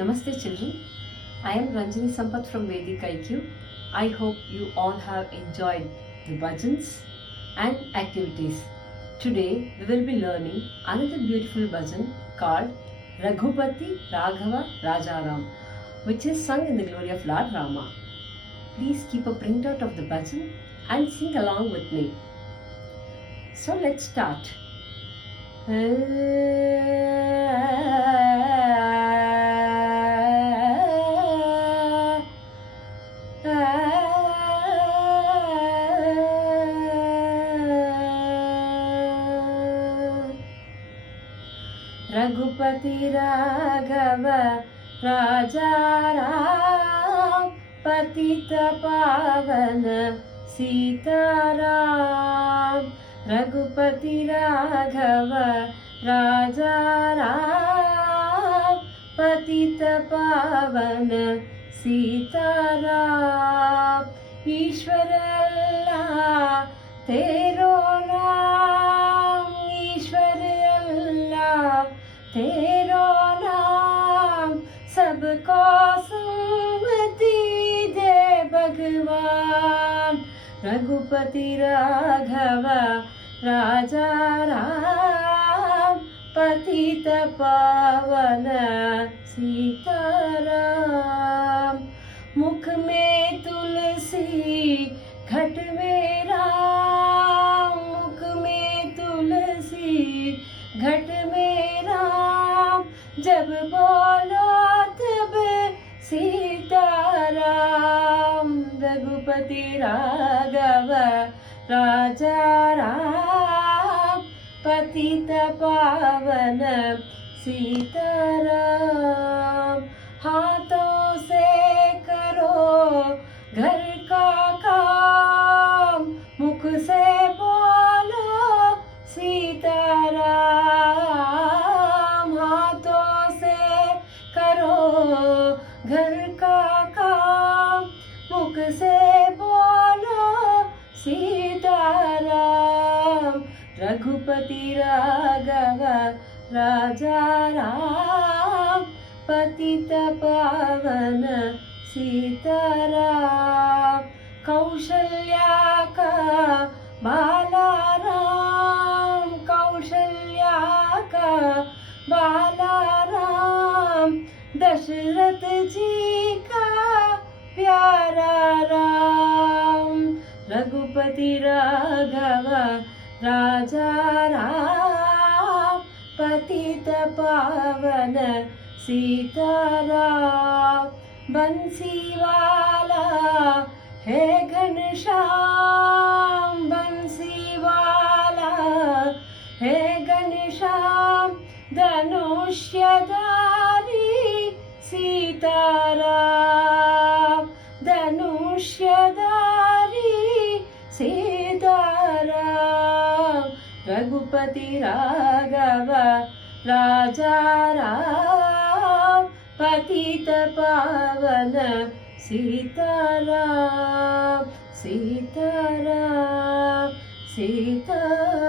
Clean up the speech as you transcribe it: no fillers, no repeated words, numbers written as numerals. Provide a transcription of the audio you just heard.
Namaste children. I am Ranjini Sampath from Vedic IQ. I hope you all have enjoyed the bhajans and activities. Today we will be learning another beautiful bhajan called Raghupati Raghava Rajaram, which is sung in the glory of Lord Rama. Please keep a printout of the bhajan and sing along with me. So let's start. Raghupati Raghav राजा राम पतित पावन सीताराम। रघुपति राघव राजा राम पतित पावन सीताराम। ईश्वर अल्लाह तेरो नाम, ईश्वर अल्लाह तेरो नाम, सबको सुमति दे भगवान। रघुपति राघव राजा राम पतित पावन सीताराम। मुख में तुलसी घट में राम, मुख में तुलसी घट में राम, जब बोलो तब सीताराम। रघुपति राघव राजा राम पतित पावन सीताराम। हाथों से करो घर का काम, मुख से बोलो सीताराम। हाथों से करो घर का काम, मुख से बोलो सीताराम। रघुपति राघव राजा राम पतित पावन सीताराम। कौशल्या का बाला राम, कौशल्या का बाला राम, दशरथ जी का प्यारा राम। रघुपति राघव राजा राम पतित पावन सीताराम। बंसी वाला है घनश्याम, बंसी वाला है घनश्याम, धनुष्यधारी सीताराम। धनुष्यधारी सीताराम। रघुपति राघव राजा राम पतित पावन सीताराम। सीताराम सीताराम।